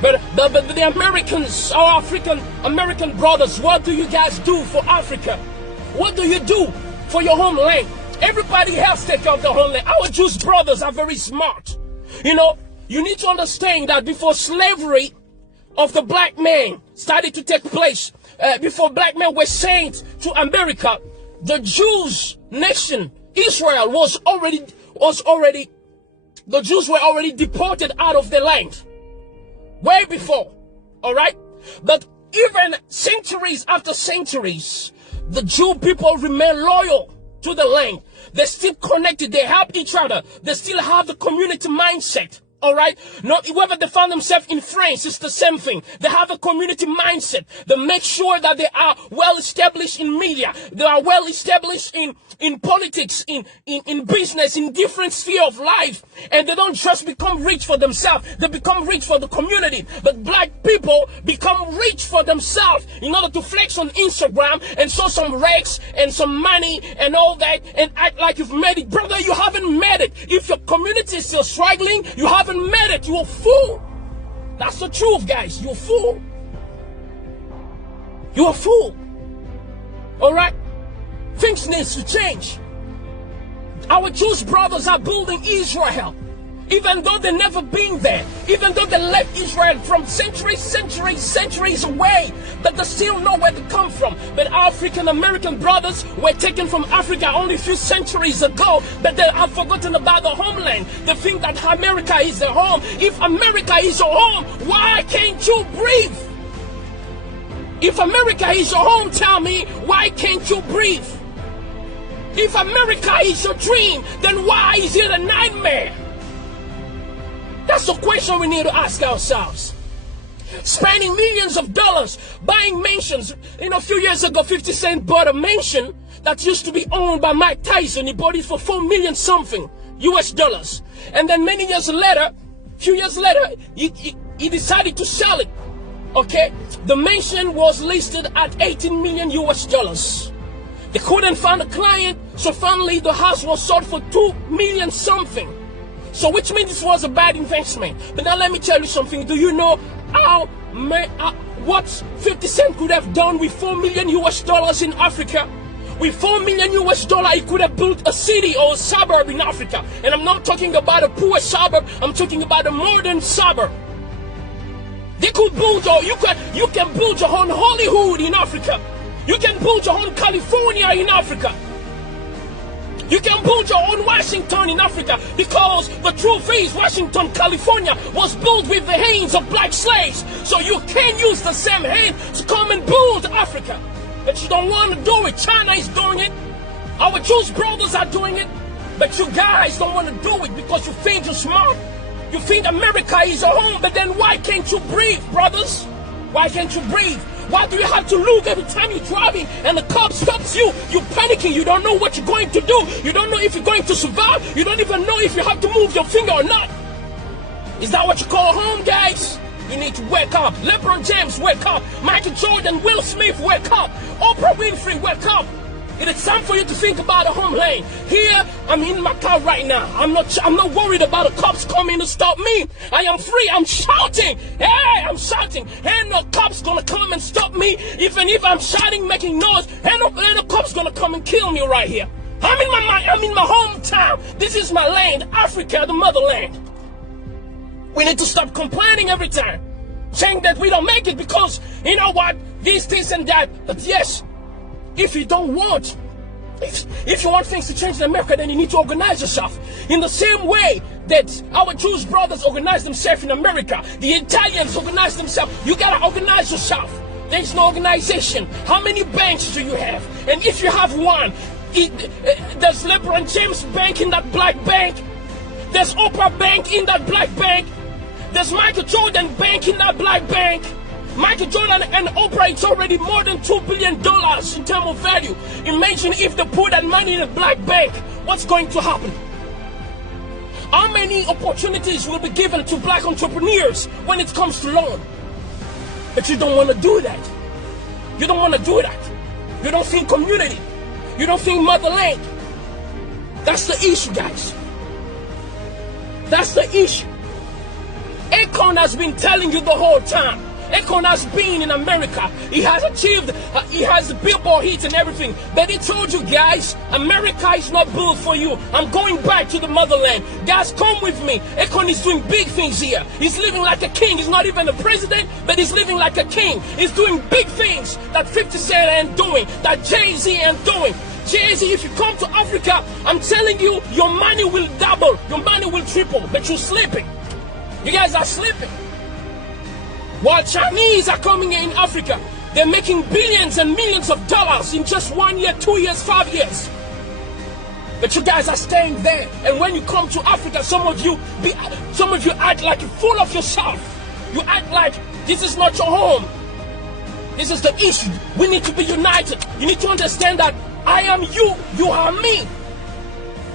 But the Americans, our African American brothers, what do you guys do for Africa? What do you do for your homeland? Everybody else take care of the homeland. Our Jewish brothers are very smart. You know, you need to understand that before slavery of the black man started to take place, before black men were sent to America, the Jews nation, Israel, the Jews were already deported out of the land. Way before, all right? But even centuries after centuries, the Jew people remain loyal to the land. They're still connected. They help each other. They still have the community mindset. All right. Not whether they find themselves in France, it's the same thing. They have a community mindset. They make sure that they are well established in media. They are well established in politics, in business, in different sphere of life. And they don't just become rich for themselves. They become rich for the community. But black people become rich for themselves in order to flex on Instagram and show some racks and some money and all that and act like you've made it. Brother, you haven't made it. If your community is still struggling, you haven't made it. You're a fool. That's the truth, guys. You're a fool. You're a fool. All right? Things need to change. Our Jewish brothers are building Israel. Even though they've never been there. Even though they left Israel from centuries away. But they still know where to come from. But African American brothers were taken from Africa only a few centuries ago. But they have forgotten about the homeland. They think that America is their home. If America is your home, why can't you breathe? If America is your home, tell me, why can't you breathe? If America is your dream, then why is it a nightmare? That's the question we need to ask ourselves. Spending millions of dollars buying mansions. You know, a few years ago, 50 Cent bought a mansion that used to be owned by Mike Tyson. He bought it for $4 million something US dollars. And then many years later, few years later, he decided to sell it. Okay? The mansion was listed at 18 million US dollars. They couldn't find a client, so finally the house was sold for 2 million something. So which means this was a bad investment. But now let me tell you something. Do you know what 50 Cent could have done with 4 million US dollars in Africa? With 4 million US dollars, he could have built a city or a suburb in Africa. And I'm not talking about a poor suburb. I'm talking about a modern suburb. They could build you can build your own Hollywood in Africa. You can build your own California in Africa. You can build your own Washington in Africa, because the truth is Washington, California was built with the hands of black slaves. So you can use the same hand to come and build Africa. But you don't want to do it. China is doing it. Our Jewish brothers are doing it. But you guys don't want to do it because you think you're smart. You think America is your home, but then why can't you breathe, brothers? Why can't you breathe? Why do you have to look every time you're driving and the cop stops you? You're panicking. You don't know what you're going to do. You don't know if you're going to survive. You don't even know if you have to move your finger or not. Is that what you call home, guys? You need to wake up. LeBron James, wake up. Michael Jordan, Will Smith, wake up. Oprah Winfrey, wake up. It is time for you to think about a homeland. Here, I'm in my car right now. I'm not worried about the cops coming to stop me. I am free. I'm shouting. Hey, I'm shouting. Ain't no cops gonna come and stop me. Even if I'm shouting, making noise, ain't no cops gonna come and kill me right here. I'm in my hometown. This is my land, Africa, the motherland. We need to stop complaining every time, saying that we don't make it because, you know what, this and that. But yes, if you don't want, if you want things to change in America, then you need to organize yourself. In the same way that our Jewish brothers organize themselves in America, the Italians organize themselves, you gotta organize yourself. There's no organization. How many banks do you have? And if you have one, there's LeBron James Bank in that black bank. There's Oprah Bank in that black bank. There's Michael Jordan Bank in that black bank. Michael Jordan and Oprah, it's already more than $2 billion in terms of value. Imagine if they put that money in a black bank, what's going to happen? How many opportunities will be given to black entrepreneurs when it comes to loan? But you don't want to do that. You don't want to do that. You don't think community. You don't think motherland. That's the issue, guys. That's the issue. Akon has been telling you the whole time. Akon has been in America. He has achieved, he has billboard hits and everything. But he told you guys, America is not built for you. I'm going back to the motherland. Guys, come with me. Akon is doing big things here. He's living like a king. He's not even a president, but he's living like a king. He's doing big things that 50 Cent ain't doing, that Jay-Z ain't doing. Jay-Z, if you come to Africa, I'm telling you, your money will double, your money will triple, but you're sleeping. You guys are sleeping. While Chinese are coming in Africa, they're making billions and millions of dollars in just 1 year, 2 years, 5 years. But you guys are staying there. And when you come to Africa, some of you act like you're full of yourself. You act like this is not your home. This is the issue. We need to be united. You need to understand that I am you, you are me.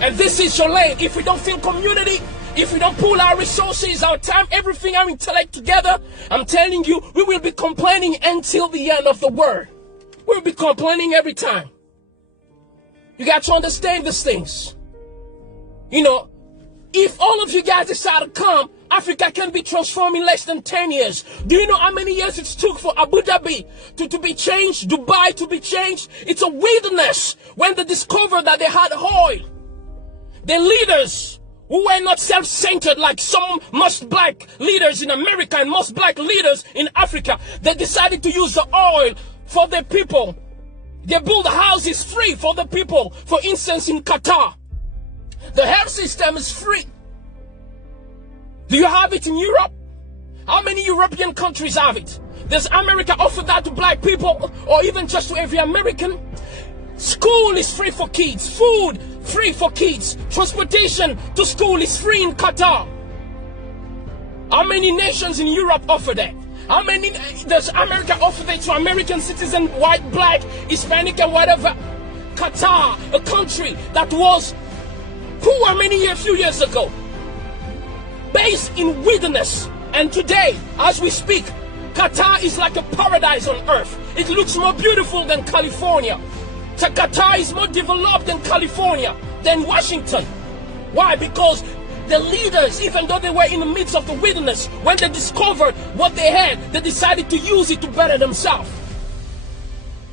And this is your lane. If we don't feel community, if we don't pull our resources, our time, everything, our intellect together, I'm telling you, we will be complaining until the end of the world. We'll be complaining every time. You got to understand these things. You know, if all of you guys decide to come, Africa can be transformed in less than 10 years. Do you know how many years it took for Abu Dhabi to be changed, Dubai to be changed? It's a wilderness. When they discovered that they had oil, the leaders who were not self-centered like some most black leaders in America and most black leaders in Africa, they decided to use the oil for the people. They build houses free for the people. For instance, in Qatar, the health system is free. Do you have it in Europe? How many European countries have it? Does America offer that to black people or even just to every American? School is free for kids. Food free for kids. Transportation to school is free in Qatar. How many nations in Europe offer that? How many does America offer that to American citizens, white, black, Hispanic, and whatever? Qatar, a country that was poor few years ago, based in wilderness, and today, as we speak, Qatar is like a paradise on earth. It looks more beautiful than California. So Qatar is more developed than California, than Washington. Why? Because the leaders, even though they were in the midst of the wilderness, when they discovered what they had, they decided to use it to better themselves.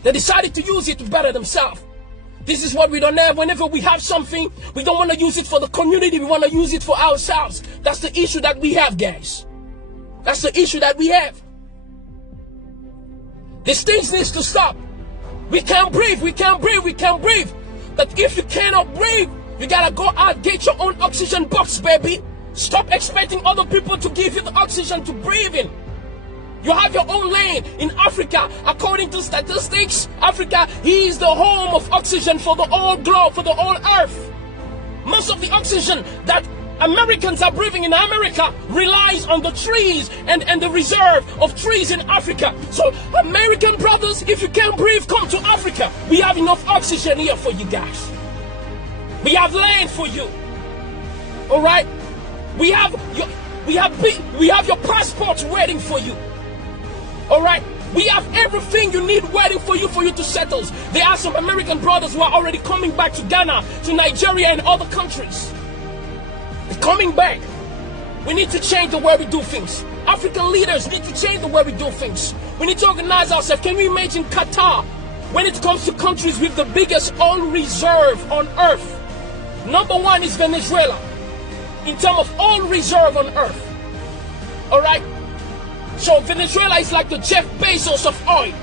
They decided to use it to better themselves. This is what we don't have. Whenever we have something, we don't want to use it for the community. We want to use it for ourselves. That's the issue that we have, guys. That's the issue that we have. These things need to stop. We can't breathe. We can't breathe. We can't breathe. But if you cannot breathe, you gotta go out, get your own oxygen box, baby. Stop expecting other people to give you the oxygen to breathe in. You have your own lane. In Africa, according to statistics, Africa is the home of oxygen for the whole globe, for the whole earth. Most of the oxygen that Americans are breathing in America relies on the trees and the reserve of trees in Africa. So, American brothers, if you can't breathe, come to Africa. We have enough oxygen here for you guys. We have land for you. All right? We have your passports waiting for you. All right? We have everything you need waiting for you to settle. There are some American brothers who are already coming back to Ghana, to Nigeria, and other countries. They're coming back. We need to change the way we do things. African leaders need to change the way we do things. We need to organize ourselves. Can we imagine Qatar, when it comes to countries with the biggest oil reserve on earth? Number one is Venezuela, in terms of oil reserve on earth. All right? So Venezuela is like the Jeff Bezos of oil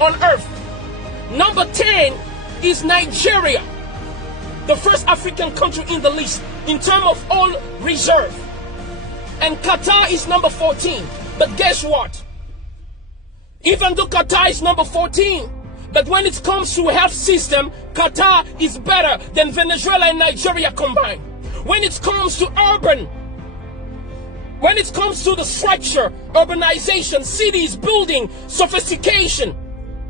on earth. Number 10 is Nigeria, the first African country in the list in terms of oil reserve. And Qatar is number 14. But guess what? Even though Qatar is number 14, but when it comes to health system, Qatar is better than Venezuela and Nigeria combined. When it comes to when it comes to the structure, urbanization, cities, building, sophistication,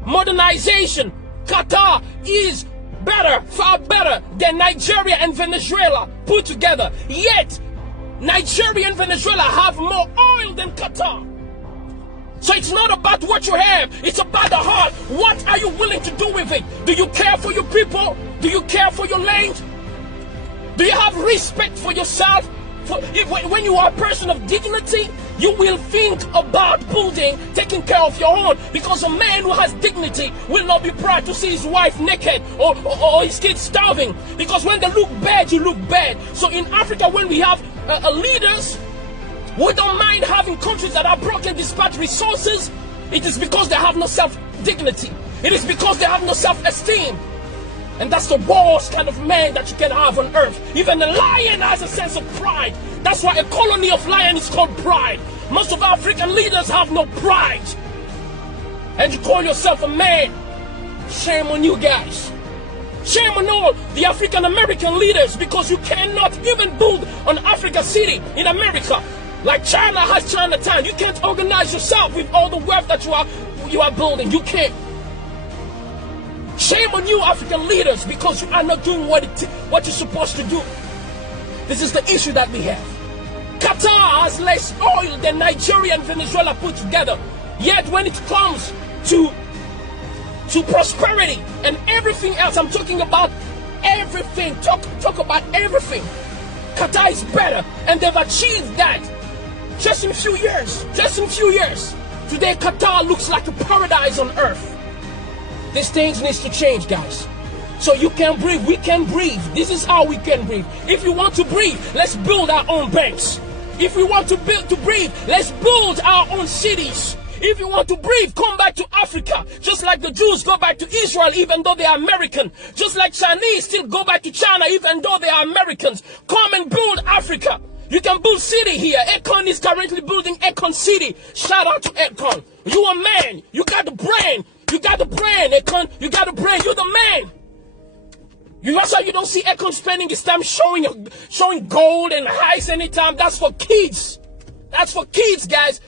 modernization, Qatar is better, far better than Nigeria and Venezuela put together. Yet, Nigeria and Venezuela have more oil than Qatar. So it's not about what you have, it's about the heart. What are you willing to do with it? Do you care for your people? Do you care for your land? Do you have respect for yourself, when you are a person of dignity, you will think about building, taking care of your own. Because a man who has dignity will not be proud to see his wife naked or his kids starving. Because when they look bad, you look bad. So in Africa, when we have leaders, we don't mind having countries that are broken despite resources. It is because they have no self-dignity. It is because they have no self-esteem. And that's the worst kind of man that you can have on earth. Even a lion has a sense of pride. That's why a colony of lions is called pride. Most of African leaders have no pride. And you call yourself a man. Shame on you guys. Shame on all the African American leaders, because you cannot even build an Africa city in America. Like China has Chinatown. You can't organize yourself with all the wealth that you are building. You can't. Shame on you, African leaders, because you are not doing what you're supposed to do. This is the issue that we have. Qatar has less oil than Nigeria and Venezuela put together. Yet when it comes to prosperity and everything else, I'm talking about everything. Talk about everything. Qatar is better, and they've achieved that just in a few years. Just in a few years. Today, Qatar looks like a paradise on earth. These things need to change, guys. So you can breathe, we can breathe. This is how we can breathe. If you want to breathe, let's build our own banks. If we want to breathe, let's build our own cities. If you want to breathe, come back to Africa. Just like the Jews go back to Israel even though they are American. Just like Chinese still go back to China even though they are Americans. Come and build Africa. You can build city here. Akon is currently building Akon City. Shout out to Akon. You a man. You got the brain. You got the brain, Akon. You got the brain. You're the man. That's why you don't see Akon spending his time showing gold and highs anytime. That's for kids. That's for kids, guys.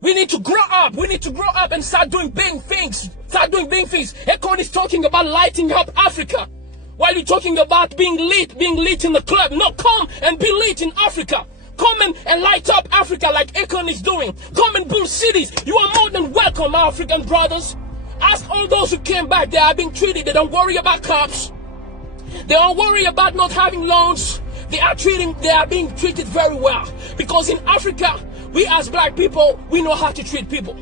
We need to grow up. We need to grow up and start doing big things. Start doing big things. Akon is talking about lighting up Africa. While you're talking about being lit in the club. No, come and be lit in Africa. Come and light up Africa like Akon is doing. Come and build cities. You are more than welcome, our African brothers. Ask all those who came back. They are being treated. They don't worry about cops. They don't worry about not having loans. They are being treated very well. Because in Africa, we as black people, we know how to treat people.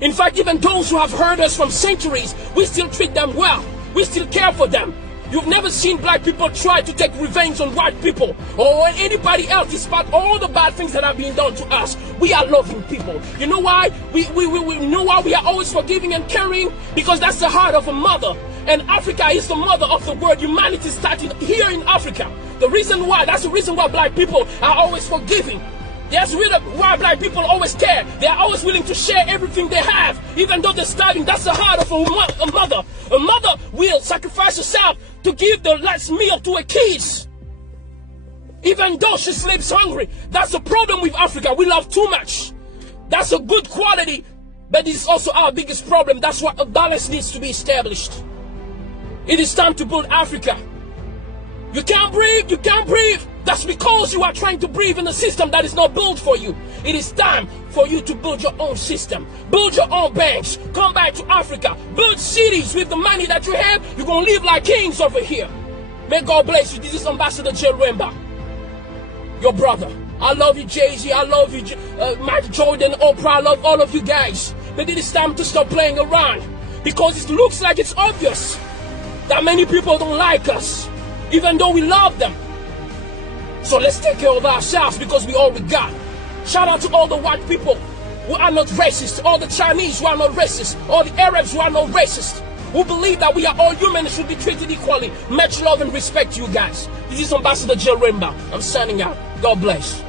In fact, even those who have heard us from centuries, we still treat them well. We still care for them. You've never seen black people try to take revenge on white people or on anybody else, despite all the bad things that are being done to us. We are loving people. You know why? We know why we are always forgiving and caring? Because that's the heart of a mother. And Africa is the mother of the world. Humanity started here in Africa. That's the reason why black people are always forgiving. That's why black people always care. They are always willing to share everything they have, even though they're starving. That's the heart of a mother. A mother will sacrifice herself to give the last meal to her kids, even though she sleeps hungry. That's the problem with Africa. We love too much. That's a good quality, but it's also our biggest problem. That's why a balance needs to be established. It is time to build Africa. You can't breathe. You can't breathe. That's because you are trying to breathe in a system that is not built for you. It is time for you to build your own system. Build your own banks. Come back to Africa. Build cities with the money that you have. You're going to live like kings over here. May God bless you. This is Ambassador J. Wemba, your brother. I love you, Jay-Z. I love you, Mike Jordan, Oprah. I love all of you guys. But it is time to stop playing around. Because it looks like it's obvious that many people don't like us, even though we love them. So let's take care of ourselves, because we all we got. Shout out to all the white people who are not racist, all the Chinese who are not racist, all the Arabs who are not racist, who believe that we are all human and should be treated equally. Much love and respect to you guys. This is Ambassador J. Wemba. I'm signing out. God bless.